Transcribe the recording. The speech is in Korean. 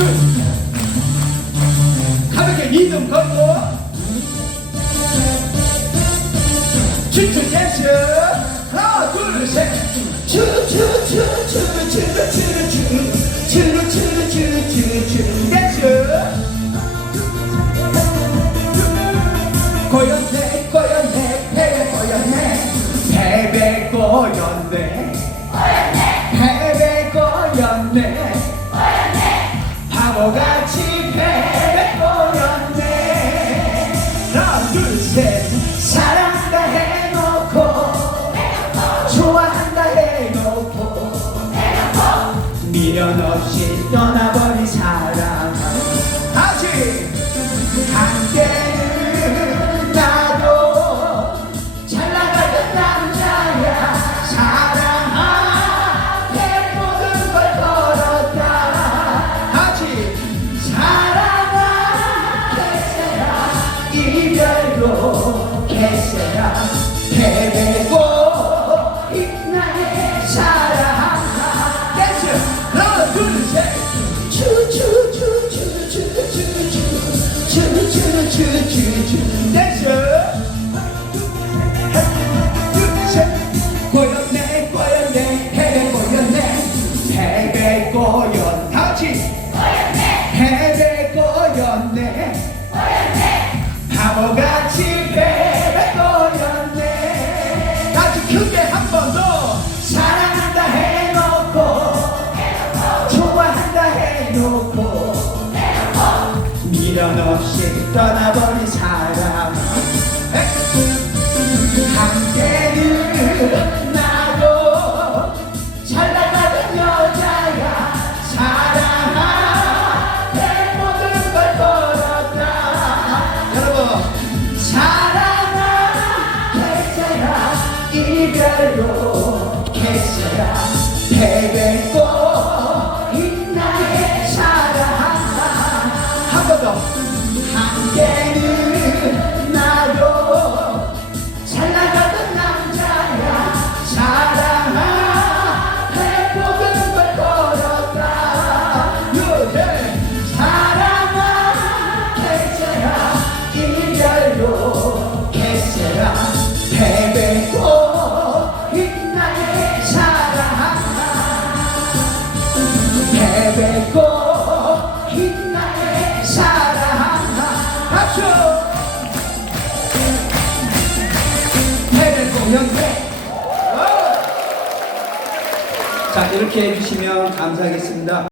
줄 가볍게 리듬 걷고 춤추 댄스 하나 둘셋 고연네 미련 없이 떠나버린 다같이 패배 고였네. 바보같이 패배 고였네. 다같이 크게 한 번 더. 사랑한다 해놓고 좋아한다 해놓고 미련 없이 떠나버린 사람 이별로 캐스라 패배꽃 자 이렇게 해주시면 감사하겠습니다